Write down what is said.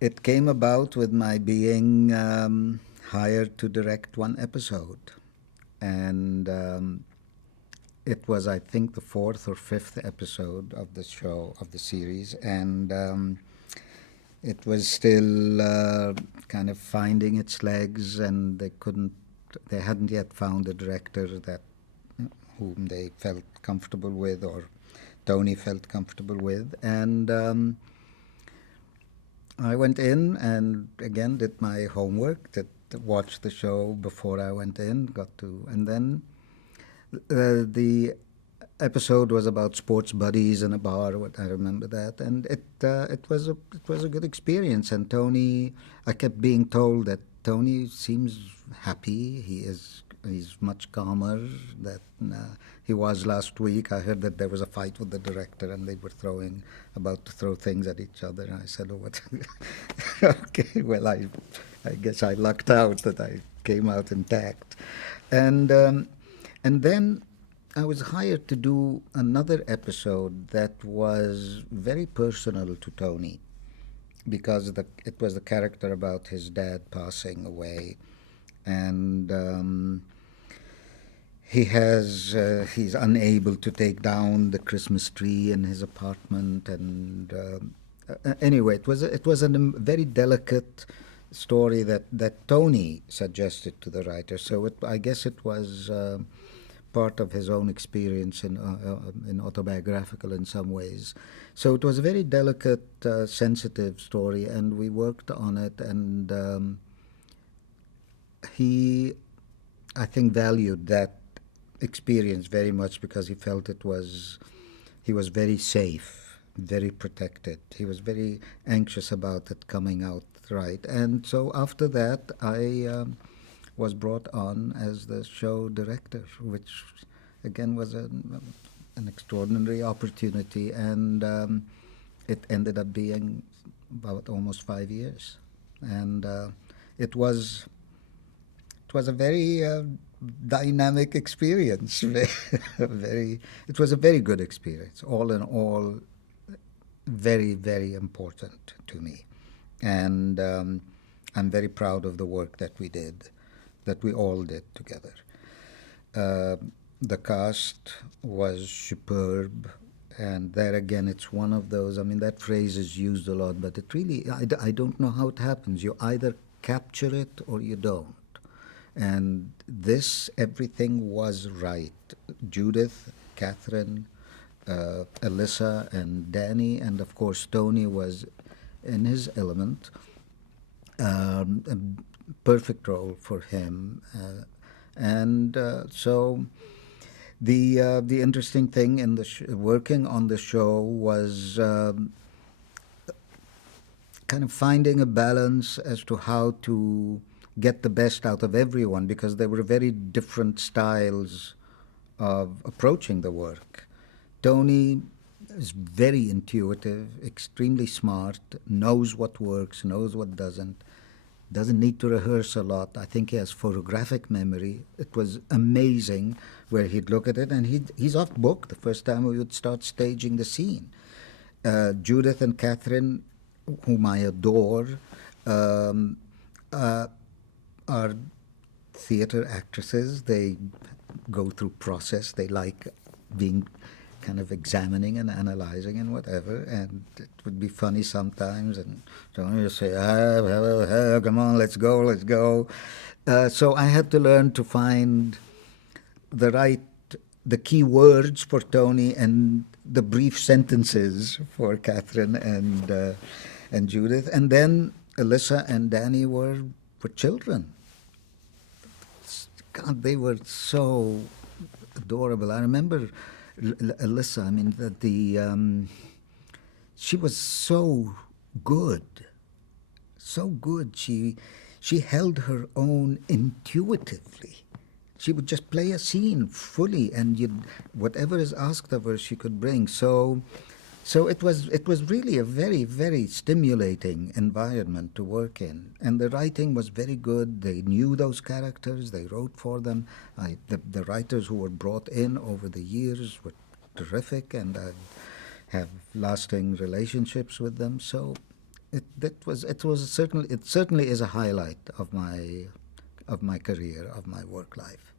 It came about with my being hired to direct one episode. And it was, I think, the fourth or fifth episode of the show, of the series. And it was still kind of finding its legs, and they hadn't yet found a director that whom they felt comfortable with, or Tony felt comfortable with. And I went in and again did my homework, watched the show before I went in, and then the episode was about sports buddies in a bar. What I remember that, and it was a good experience. And Tony, I kept being told that Tony seems happy. He's much calmer than he was last week. I heard that there was a fight with the director, and they were about to throw things at each other. And I said, "Oh, what?" Okay, well, I guess I lucked out that I came out intact, and um, and then I was hired to do another episode that was very personal to Tony because it was the character about his dad passing away, and he's unable to take down the Christmas tree in his apartment, and anyway, it was a very delicate story that Tony suggested to the writer. So I guess it was part of his own experience in autobiographical in some ways. So it was a very delicate, sensitive story, and we worked on it, and he, I think, valued that experience very much because he was very safe, very protected. He was very anxious about it coming out right. And so after that, I was brought on as the show director, which again was an extraordinary opportunity, and it ended up being about almost 5 years, and it was it was a very dynamic experience. It was a very good experience. All in all, very, very important to me, and I'm very proud of the work that we did, that we all did together. Uh, the cast was superb, and there again, it's one of those. I mean, that phrase is used a lot, but it really, I don't know how it happens. You either capture it or you don't. And everything was right. Judith, Catherine, Alyssa, and Danny, and of course, Tony was in his element. A perfect role for him. And so the interesting thing in working on the show was kind of finding a balance as to how to get the best out of everyone, because there were very different styles of approaching the work. Tony is very intuitive, extremely smart, knows what works, knows what doesn't need to rehearse a lot. I think he has photographic memory. It was amazing where he'd look at it and he's off book the first time we would start staging the scene. Judith and Catherine, whom I adore, um, uh, are theater actresses. They go through process. They like being kind of examining and analyzing and whatever. And it would be funny sometimes. And Tony would say, come on, let's go, let's go. So I had to learn to find the right, the key words for Tony and the brief sentences for Catherine and Judith. And then Alyssa and Danny were children. God, they were so adorable. I remember Alyssa. I mean, she was so good, so good. She held her own intuitively. She would just play a scene fully, and whatever is asked of her, she could bring. So it was really a very, very stimulating environment to work in, and the writing was very good. They knew those characters. They wrote for them. The writers who were brought in over the years were terrific, and I have lasting relationships with them. So it certainly is a highlight of my career, of my work life.